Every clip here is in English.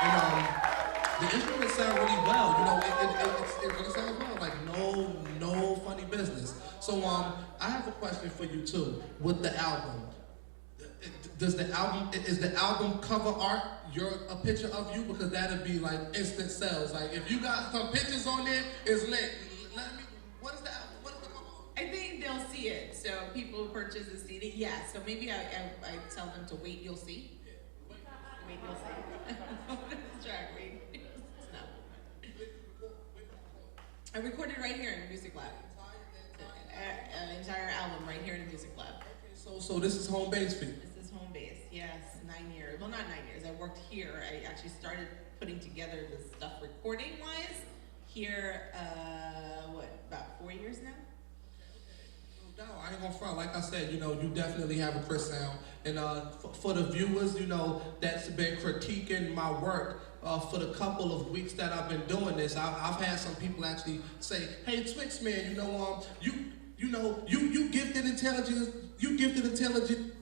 And the instruments sound really well. You know, it really sounds well. Like no funny business. So I have a question for you too. With the album, does the album is the album cover art a picture of you? Because that'd be like instant sales. Like if you got some pictures on there, it's lit. Let me. What is the album? What is the cover art? I think they'll see it. So people who purchase the CD, yeah. So maybe I tell them to wait. You'll see. Wait, you'll see. Track, wait. No. I recorded right here in the Music Lab. An entire album right here in the Music Lab. So this is home base for you. This is home base. Yes, 9 years. Well, not 9 years. I worked here. I actually started putting together this stuff recording wise here. About 4 years now. No, I ain't gonna front. Like I said, you know, you definitely have a Chris sound. And for the viewers, you know, that's been critiquing my work for the couple of weeks that I've been doing this, I've had some people actually say, "Hey, Twix man, you gifted intelligence,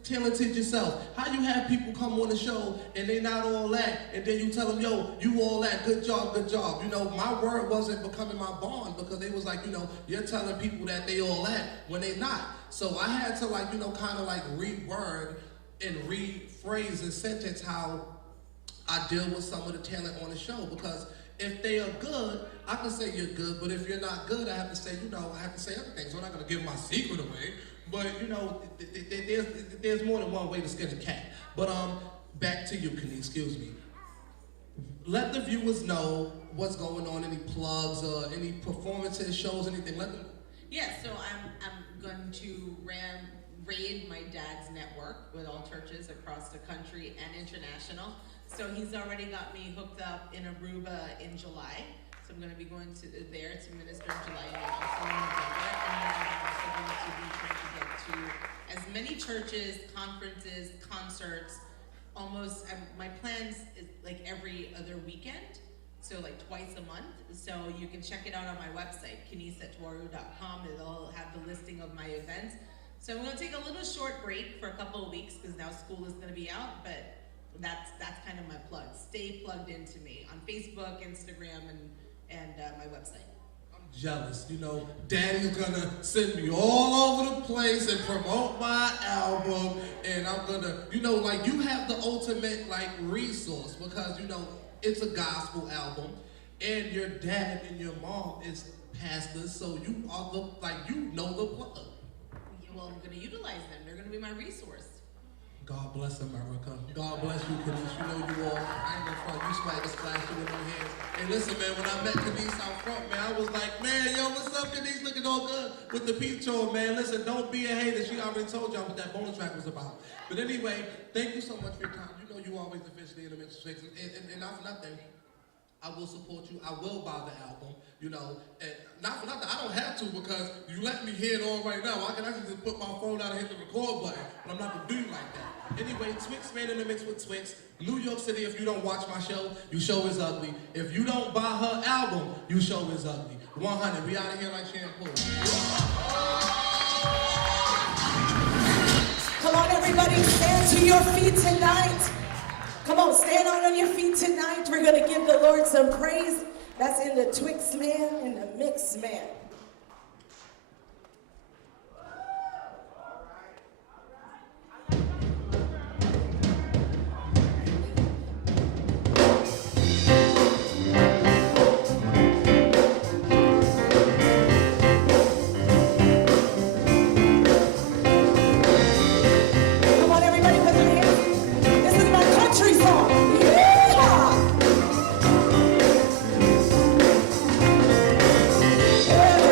talented yourself. How you have people come on the show and they not all that, and then you tell them, yo, you all that, good job, good job." You know, my word wasn't becoming my bond because they was like, you know, you're telling people that they all that when they not. So I had to like, you know, kind of like reword and rephrase a sentence how I deal with some of the talent on the show, because if they are good, I can say you're good, but if you're not good, I have to say, you know, I have to say other things. So I'm not going to give my secret away, but, you know, there's more than one way to skin a cat. But back to you, Kenny, excuse me. Let the viewers know what's going on, any plugs, any performances, shows, anything. Let them. Yeah, so I'm going to raid my dad's network with all churches across the country and international. So he's already got me hooked up in Aruba in July. So I'm going to be going there to minister in July and also in November. And then I'm also going to be trying to get to as many churches, conferences, concerts. Almost, my plans is like every other weekend. So like twice a month. So you can check it out on my website, kenisatwaru.com. It'll have the listing of my events. So I'm going to take a little short break for a couple of weeks because now school is going to be out, but that's kind of my plug. Stay plugged into me on Facebook, Instagram, and my website. I'm jealous. You know, Daddy's gonna send me all over the place and promote my album, and I'm gonna, you know, like you have the ultimate like resource because you know it's a gospel album, and your dad and your mom is pastors, so you are the you know the plug. Well, I'm gonna utilize them. They're gonna be my resource. God bless America. God bless you, Kenise. You know you all. I ain't gonna front. You swagger splash you with no hands. And listen, man, when I met Kenise out front, man, I was like, man, yo, what's up, Kenise? Looking all good with the peach on, man. Listen, don't be a hater. She already told y'all what that bonus track was about. But anyway, thank you so much for your time. You know you always officially in the mix and not for nothing. I will support you. I will buy the album, you know, and not for nothing. I don't have to because you let me hear it all right now. I can actually just put my phone out and hit the record button, but I'm not gonna do you like that. Anyway, Twix Man in the Mix with Twix. New York City, if you don't watch my show, you show is ugly. If you don't buy her album, you show is ugly. 100, we out of here like shampoo. Come on, everybody, stand to your feet tonight. Come on, stand on your feet tonight. We're going to give the Lord some praise. That's in the Twix Man and the Mix Man. Yeah.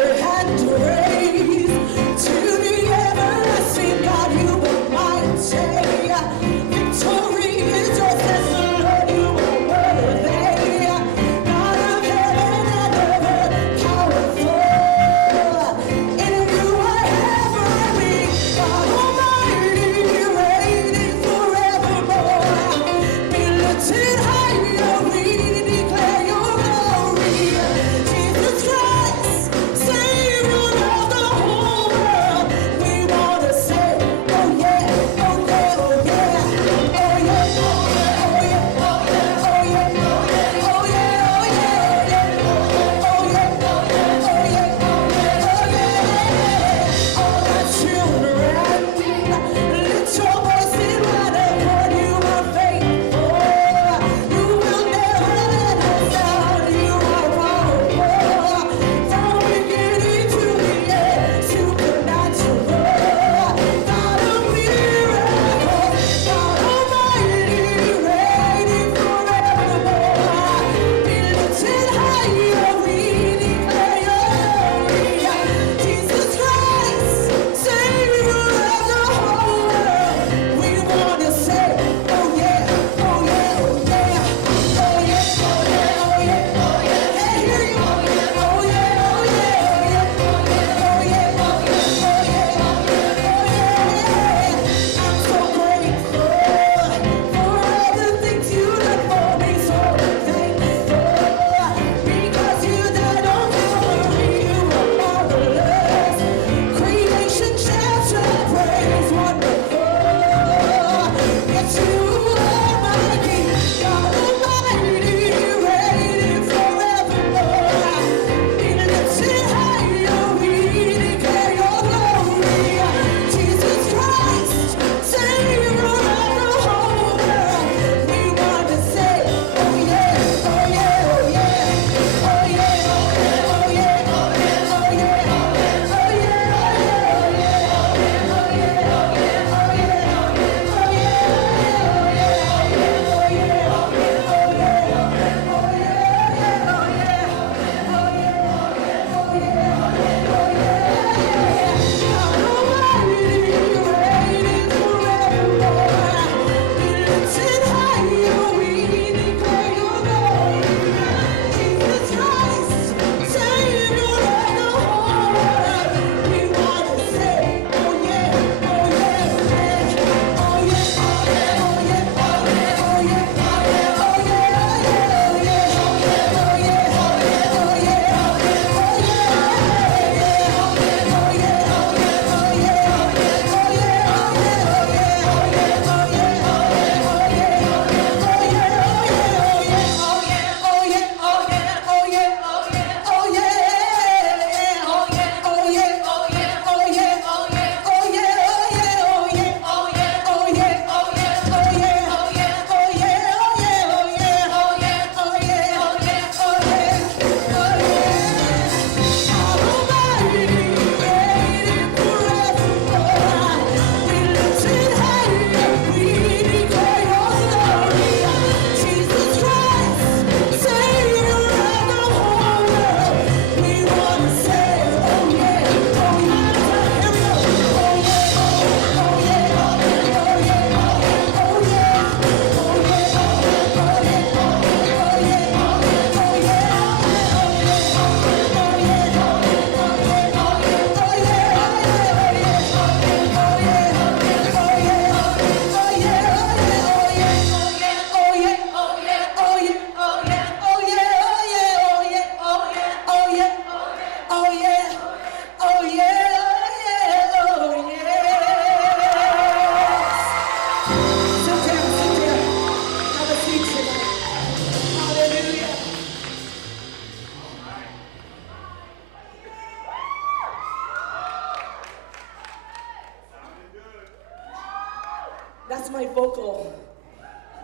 That's my vocal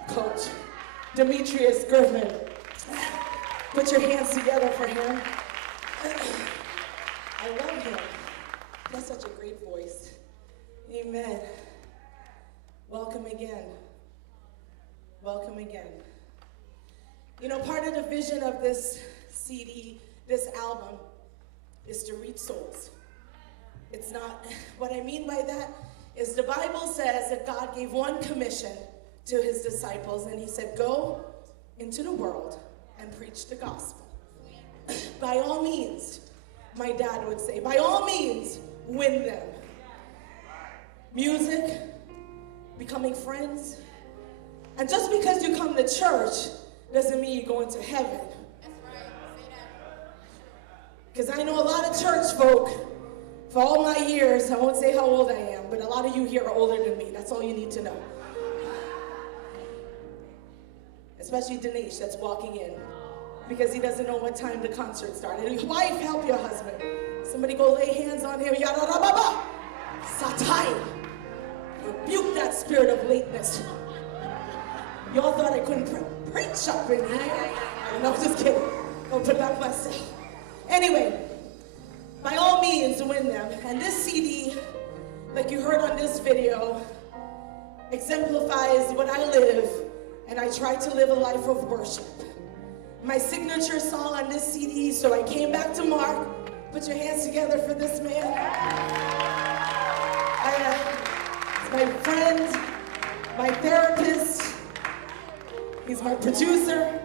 coach, Demetrius Griffin. Put your hands together for him. I love him. He has such a great voice. Amen. Welcome again. Welcome again. You know, part of the vision of this CD, this album, is to reach souls. It's not, what I mean by that is the Bible says that God gave one commission to his disciples, and he said, go into the world and preach the gospel. By all means, my dad would say, by all means, win them. Music, becoming friends. And just because you come to church doesn't mean you're going to heaven. Because I know a lot of church folk, for all my years, I won't say how old I am, but a lot of you here are older than me. That's all you need to know. Especially Dinesh that's walking in, because he doesn't know what time the concert started. Your wife, help your husband. Somebody go lay hands on him. Yada da ba ba. Satai. Rebuke that spirit of lateness. Y'all thought I couldn't preach up in here. No, just kidding. Don't put that myself. Anyway, by all means, win them. And this CD, like you heard on this video, exemplifies what I live, and I try to live a life of worship. My signature song on this CD, so I came back to Mark. Put your hands together for this man. He's my friend, my therapist. He's my producer.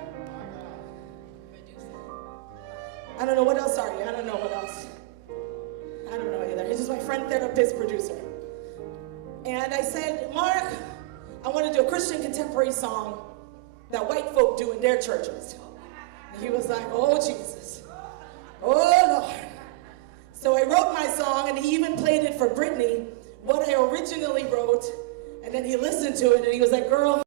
I don't know what else are you? I don't know what else. I don't know either. He's just my friend, therapist, producer. And I said, Mark, I want to do a Christian contemporary song that white folk do in their churches. And he was like, oh, Jesus. Oh, Lord. So I wrote my song, and he even played it for Brittany, what I originally wrote. And then he listened to it, and he was like, girl,